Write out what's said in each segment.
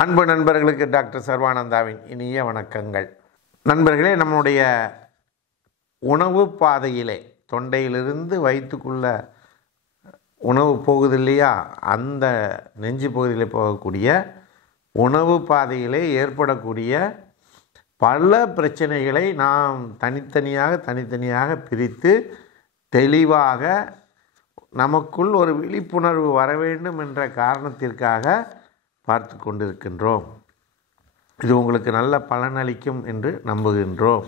அன்பு நண்பர்களுக்கு டாக்டர் சர்வானந்தாவின் இனிய வணக்கங்கள். நண்பர்களே, நம்முடைய உணவு பாதையிலே தொண்டையிலிருந்து வயிற்றுக்குள்ள உணவு போகுது இல்லையா, அந்த நெஞ்சு பகுதியில் போகக்கூடிய உணவு பாதையிலே ஏற்படக்கூடிய பல பிரச்சனைகளை நாம் தனித்தனியாக பிரித்து தெளிவாக நமக்குள் ஒரு விழிப்புணர்வு வர வேண்டும் என்ற காரணத்திற்காக பார்த்து கொண்டிருக்கின்றோம். இது உங்களுக்கு நல்ல பலனளிக்கும் என்று நம்புகின்றோம்.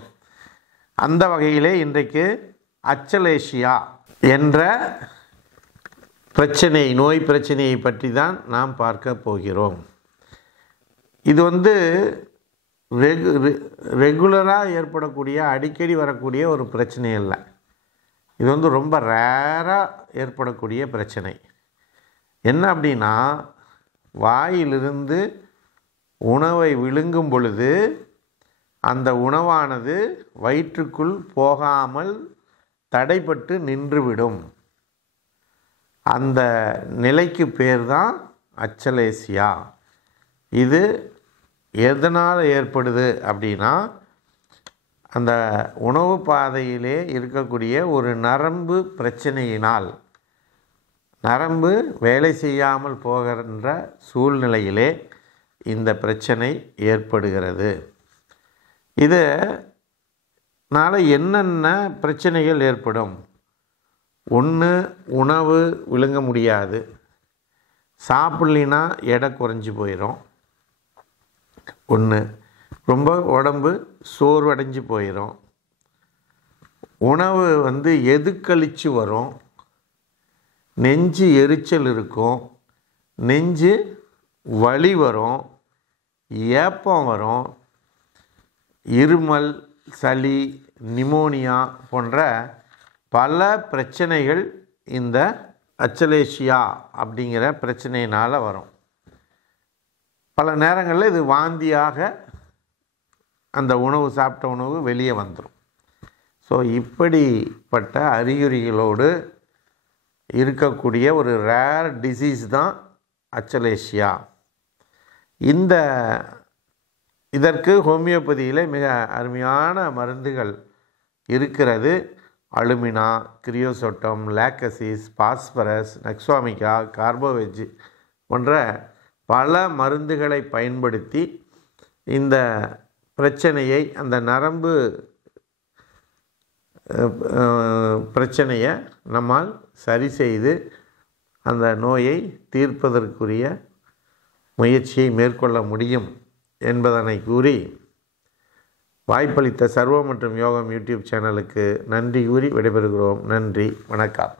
அந்த வகையிலே இன்றைக்கு அச்சலேஷியா என்ற நோய் பிரச்சனையை பற்றி தான் நாம் பார்க்க போகிறோம். இது ரெகுலராக ஏற்படக்கூடிய, அடிக்கடி வரக்கூடிய ஒரு பிரச்சனை இல்லை. இது ரொம்ப ரேராக ஏற்படக்கூடிய பிரச்சனை. என்ன அப்படின்னா, வாயிலிருந்து உணவை விழுங்கும் பொழுது அந்த உணவானது வயிற்றுக்குள் போகாமல் தடைப்பட்டு நின்றுவிடும். அந்த நிலைக்கு பேர் தான் அச்சலேசியா. இது எதனால் ஏற்படுது அப்படின்னா, அந்த உணவு பாதையிலே இருக்கக்கூடிய ஒரு நரம்பு பிரச்சனையினால், நரம்பு வேலை செய்யாமல் போகின்ற சூழ்நிலையிலே இந்த பிரச்சனை ஏற்படுகிறது. இதனால் என்னென்ன பிரச்சனைகள் ஏற்படும்? ஒன்று, உணவு விழுங்க முடியாது. சாப்பிட்லினா எடை குறைஞ்சி போயிடும். ஒன்று, ரொம்ப உடம்பு சோர்வடைஞ்சு போயிடும். உணவு எதுக்களிச்சு வரும். நெஞ்சு எரிச்சல் இருக்கும், நெஞ்சு வலி வரும், ஏப்பம் வரும், இருமல், சளி, நிமோனியா போன்ற பல பிரச்சனைகள் இந்த அச்சலேஷியா அப்படிங்கிற பிரச்சனையினால் வரும். பல நேரங்களில் இது வாந்தியாக அந்த சாப்பிட்ட உணவு வெளியே வந்துடும். ஸோ இப்படிப்பட்ட அறிகுறிகளோடு இருக்கக்கூடிய ஒரு ரேர் டிசீஸ் தான் அச்சலேஷியா. இதற்கு ஹோமியோபதியில் மிக அருமையான மருந்துகள் இருக்கிறது. அலுமினா, கிரியோசோட்டம், லாக்கசிஸ், பாஸ்பரஸ், நக்ஸ்வாமிகா, கார்போவெஜ் போன்ற பல மருந்துகளை பயன்படுத்தி இந்த பிரச்சனையை, அந்த நரம்பு பிரச்சனையை நம்மால் சரி செய்து அந்த நோயை தீர்ப்பதற்குரிய முயற்சியை மேற்கொள்ள முடியும் என்பதனை கூறி, வாய்ப்பளித்த சர்வம் மற்றும் யோகம் யூடியூப் சேனலுக்கு நன்றி கூறி விடைபெறுகிறோம். நன்றி, வணக்கம்.